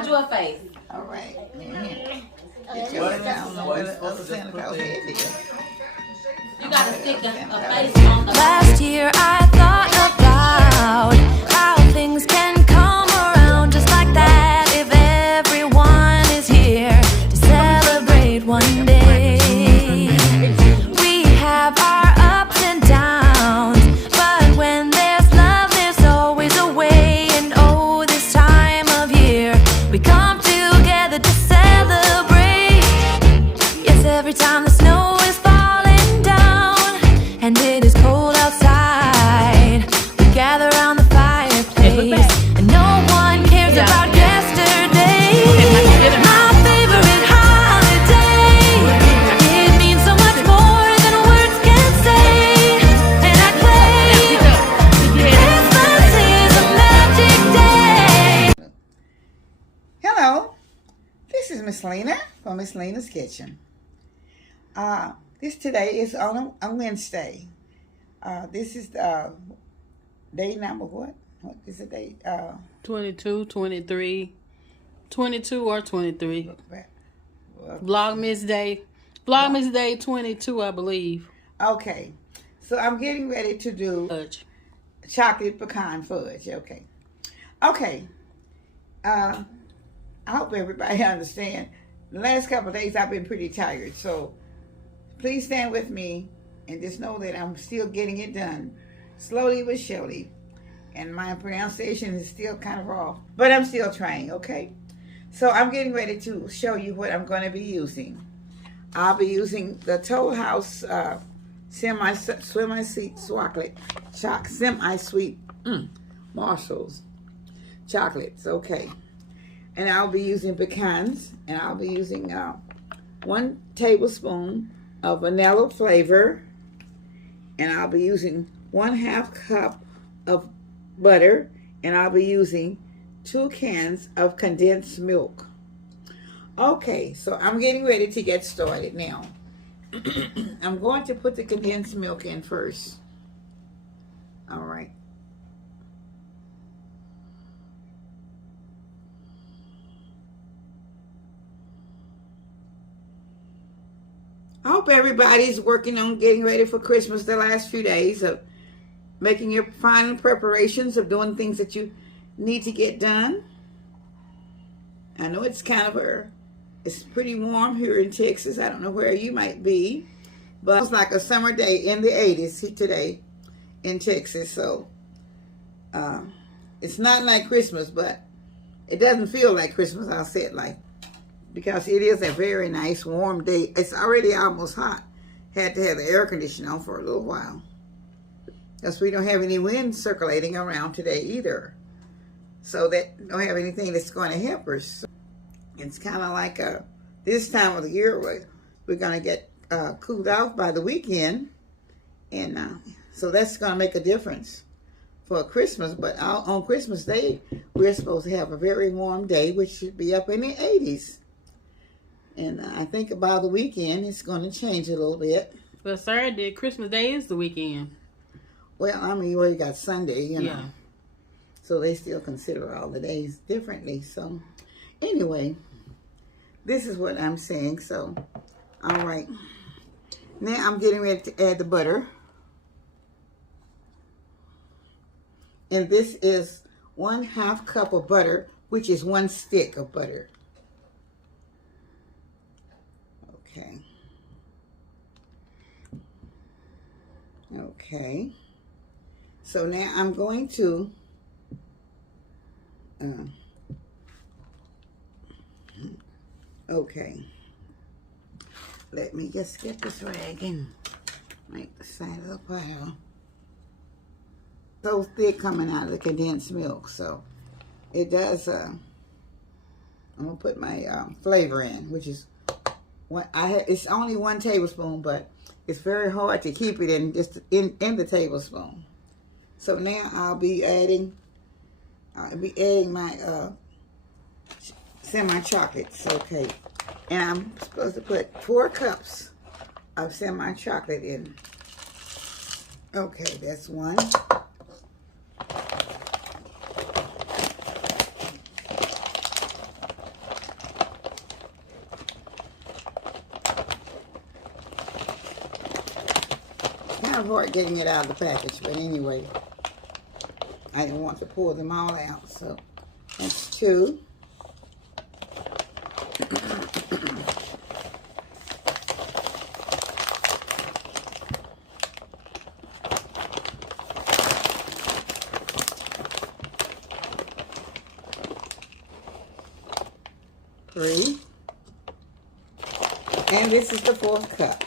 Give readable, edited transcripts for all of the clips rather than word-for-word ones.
I'll do a face. All right. Get your I don't know where the other Santa Claus head is. You gotta stick a face on the. Last year I thought about how things can come around just like that if everyone is here to celebrate one day. We have our ups and downs, but when there's love, there's always a way. And oh, this time of year, we come together to celebrate. Yes, every time the snow is falling down and it is cold outside, we gather around the fireplace and no one cares about yesterday. My favorite holiday, it means so much more than words can say. And I claim Christmas is a magic day. Hello, this is Miss Lena from Miss Lena's Kitchen. This today is on a Wednesday. This is day number what? What is the date? 22, 23, 22 or 23. Well, Vlogmas Day. Vlogmas Day 22, I believe. okay, so I'm getting ready to do Fudge. chocolate pecan fudge. Okay. I hope everybody understand. The last couple of days I've been pretty tired, so please stand with me and just know that I'm still getting it done, slowly but surely. And my pronunciation is still kind of off, but I'm still trying, okay? So I'm getting ready to show you what I'm going to be using. I'll be using the Toll House semi-sweet Marshalls chocolates, okay? And I'll be using pecans, and I'll be using 1 tablespoon of vanilla flavor, and I'll be using 1/2 cup of butter, and I'll be using 2 cans of condensed milk. Okay, so I'm getting ready to get started now. I'm going to put the condensed milk in first. All right. I hope everybody's working on getting ready for Christmas the last few days, of making your final preparations of doing things that you need to get done. I know it's it's pretty warm here in Texas. I don't know where you might be, but it's like a summer day in the 80s today in Texas. So it's not like Christmas, but it doesn't feel like Christmas, I'll say it like, because it is a very nice warm day. It's already almost hot. Had to have the air conditioning on for a little while, because we don't have any wind circulating around today either. So that don't have anything that's going to help us. It's kind of like this time of the year we're going to get cooled off by the weekend. And so that's going to make a difference for Christmas. But on Christmas Day, we're supposed to have a very warm day, which should be up in the 80s. And I think about the weekend, it's going to change a little bit. But Saturday, Christmas Day is the weekend. Well, I mean, you got Sunday, you know. Yeah. So they still consider all the days differently. So anyway, this is what I'm saying. So, all right. Now I'm getting ready to add the butter. And this is 1/2 cup of butter, which is 1 stick of butter. Okay. Okay. So now I'm going to okay. Let me just get this rag and make the side of the pile. So thick coming out of the condensed milk, so it does. I'm gonna put my flavor in, which is it's only 1 tablespoon, but it's very hard to keep it in just in the tablespoon. So now I'll be adding my semi-chocolates, okay. And I'm supposed to put 4 cups of semi-chocolate in. Okay, that's 1. part getting it out of the package, but anyway, I didn't want to pull them all out, so that's 2. 3. And this is the 4th cup.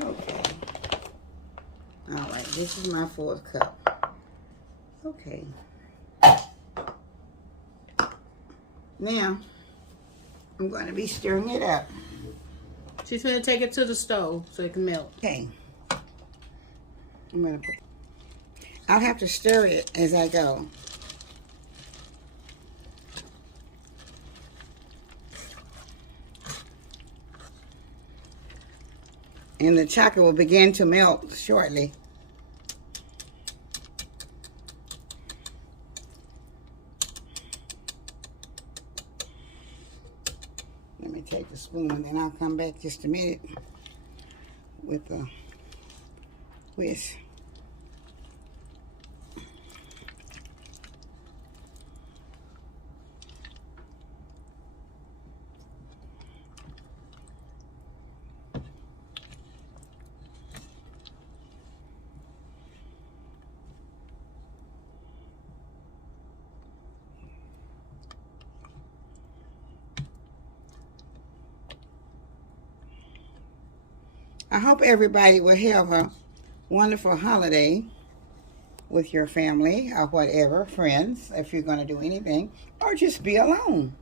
Okay. All right, this is my 4th cup. Okay. Now, I'm going to be stirring it up. She's going to take it to the stove so it can melt. Okay. I'm going to put... I'll have to stir it as I go. And the chocolate will begin to melt shortly. Let me take the spoon and then I'll come back just a minute with the whisk. I hope everybody will have a wonderful holiday with your family or whatever, friends, if you're going to do anything, or just be alone.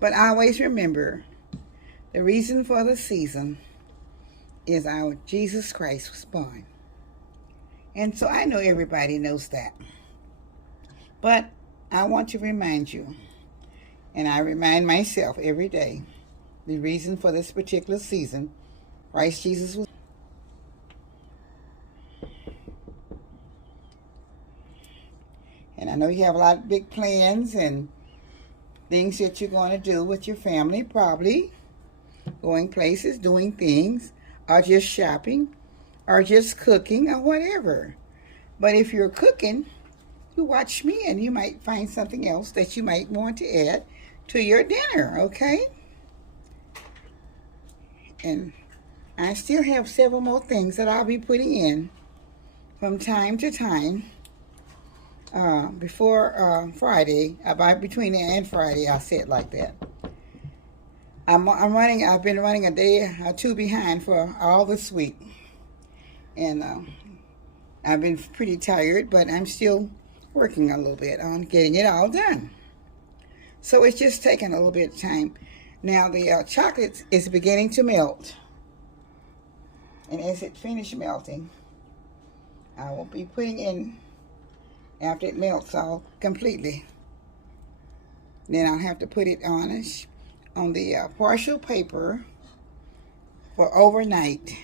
But always remember, the reason for the season is our Jesus Christ was born. And so I know everybody knows that. But I want to remind you, and I remind myself every day, the reason for this particular season, Christ Jesus was. And I know you have a lot of big plans and things that you're going to do with your family, probably going places, doing things, or just shopping, or just cooking, or whatever. But if you're cooking, you watch me and you might find something else that you might want to add to your dinner, okay? And I still have several more things that I'll be putting in from time to time before Friday. About between now and Friday, I'll say it like that. I've been running a day or two behind for all this week, and I've been pretty tired, but I'm still working a little bit on getting it all done. So it's just taking a little bit of time. Now the chocolate is beginning to melt. And as it finishes melting, I will be putting in, after it melts all completely, then I'll have to put it on the partial paper for overnight.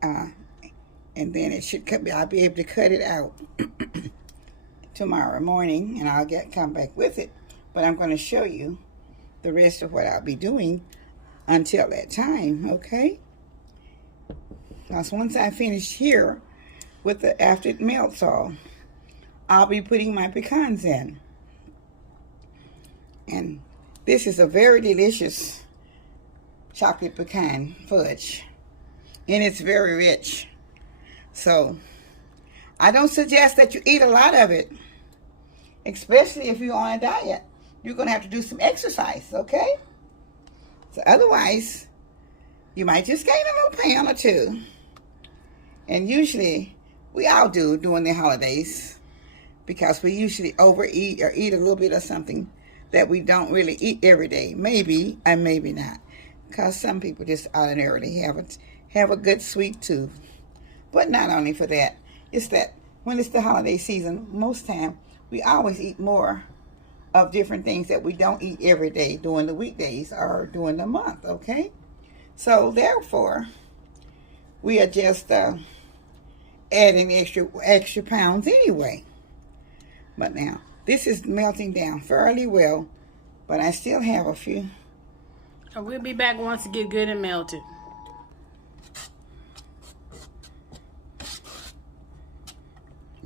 And then it should I'll be able to cut it out tomorrow morning, and I'll come back with it. But I'm going to show you the rest of what I'll be doing until that time, okay? Because once I finish here with after it melts all, I'll be putting my pecans in. And this is a very delicious chocolate pecan fudge. And it's very rich. So I don't suggest that you eat a lot of it, especially if you're on a diet. You're going to have to do some exercise, okay? So otherwise, you might just gain a little pound or two. And usually, we all do during the holidays, because we usually overeat or eat a little bit of something that we don't really eat every day. Maybe and maybe not, because some people just ordinarily have a good sweet tooth. But not only for that, it's that when it's the holiday season, most time we always eat more of different things that we don't eat every day during the weekdays or during the month, okay? So therefore, we are just adding extra pounds anyway. But now, this is melting down fairly well, but I still have a few We'll be back once it get good and melted.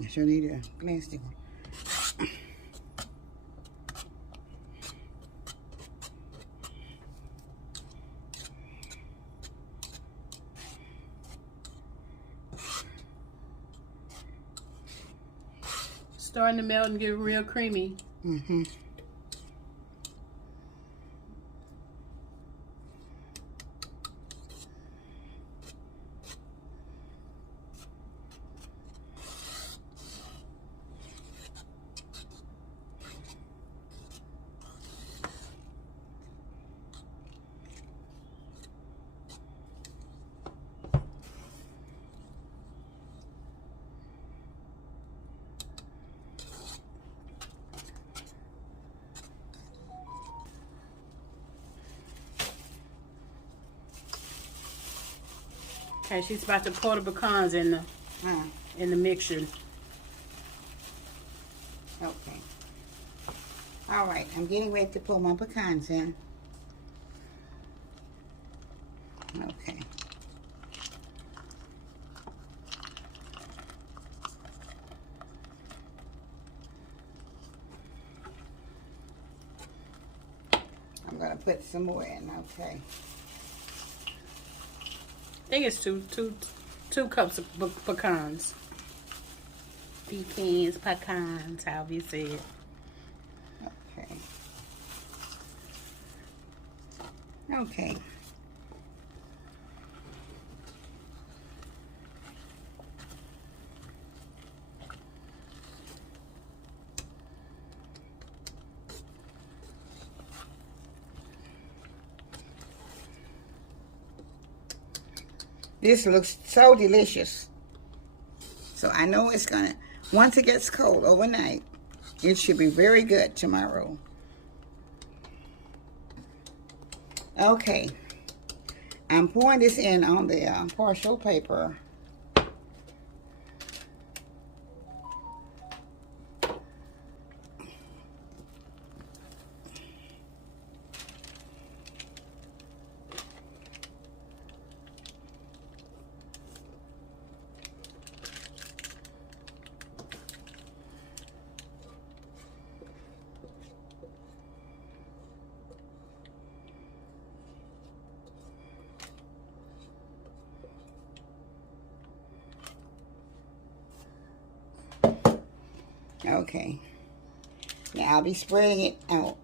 I sure need a plastic one. Starting to melt and get real creamy. Mm-hmm. Okay, she's about to pour the pecans in the mixture. Okay. All right, I'm getting ready to pour my pecans in. Okay. I'm gonna put some more in. Okay. I think it's two cups of pecans. Pecans, however you say it. Okay. Okay. This looks so delicious. So I know it's gonna, once it gets cold overnight, it should be very good tomorrow. Okay. I'm pouring this in on the partial paper. Okay. Now I'll be spreading it out.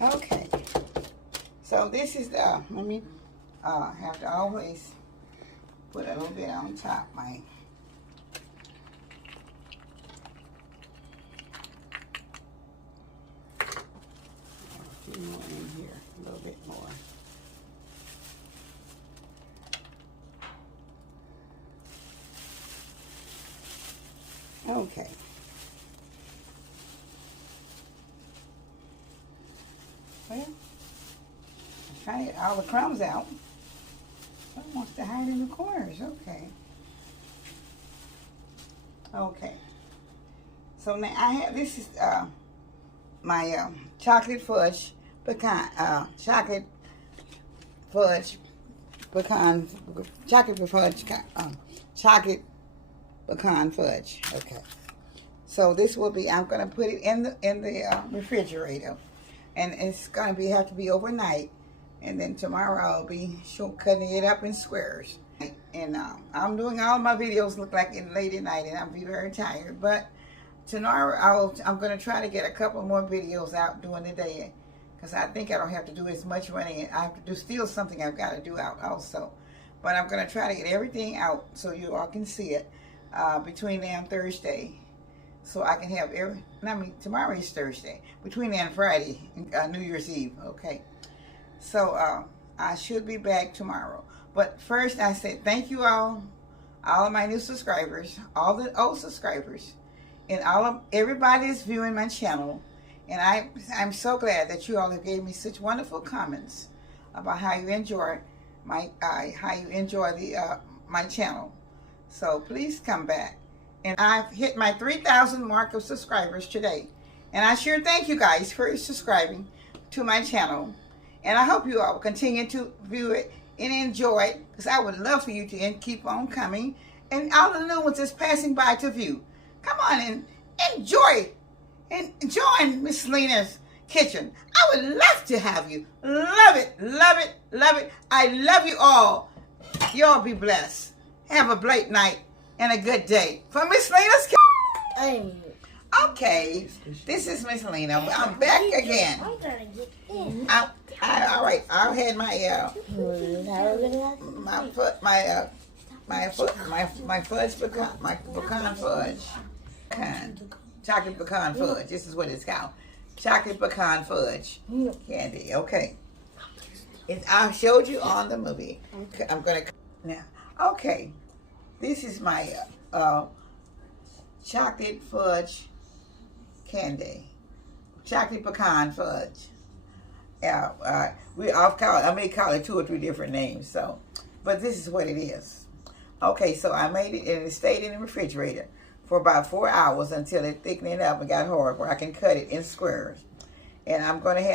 Okay. So this is the, let me have to always put a little bit on top, Mike. More in here, a little bit more. Okay. Well, I'm trying to get all the crumbs out. Someone wants to hide in the corners. Okay. Okay. So now I have, this is my chocolate fudge pecan, chocolate fudge pecan, chocolate pecan fudge. Okay. So this will be, I'm gonna put it in the refrigerator, and it's gonna have to be overnight, and then tomorrow I'll be cutting it up in squares. And I'm doing all my videos look like in late at night, and I'll be very tired, but tomorrow I'm going to try to get a couple more videos out during the day, because I think I don't have to do as much running. I have to do still something I've got to do out also. But I'm going to try to get everything out so you all can see it between now and Thursday. So I can have tomorrow is Thursday. Between now and Friday, New Year's Eve, okay. So I should be back tomorrow. But first I said thank you all of my new subscribers, all the old subscribers, and everybody that's viewing my channel, And I'm so glad that you all have gave me such wonderful comments about how you enjoy my my channel. So please come back. And I've hit my 3,000 mark of subscribers today. And I sure thank you guys for subscribing to my channel. And I hope you all will continue to view it and enjoy it, because I would love for you to keep on coming. And all the new ones just passing by to view. Come on and enjoy it. And join Miss Lena's kitchen. I would love to have you. Love it, love it, love it. I love you all. You all be blessed. Have a great night and a good day. For Miss Lena's kitchen. Okay, this is Miss Lena. I'm back again. I'm trying to get in. All right, I'll have my fudge pecan, my pecan fudge. Chocolate pecan fudge. This is what it's called. Chocolate pecan fudge candy. Okay. I showed you on the movie. I'm gonna now. Okay. This is my chocolate fudge candy. Chocolate pecan fudge. I may call it 2 or 3 different names. So, but this is what it is. Okay. So I made it and it stayed in the refrigerator for about 4 hours until it thickened up and got hard where I can cut it in squares. And I'm going to have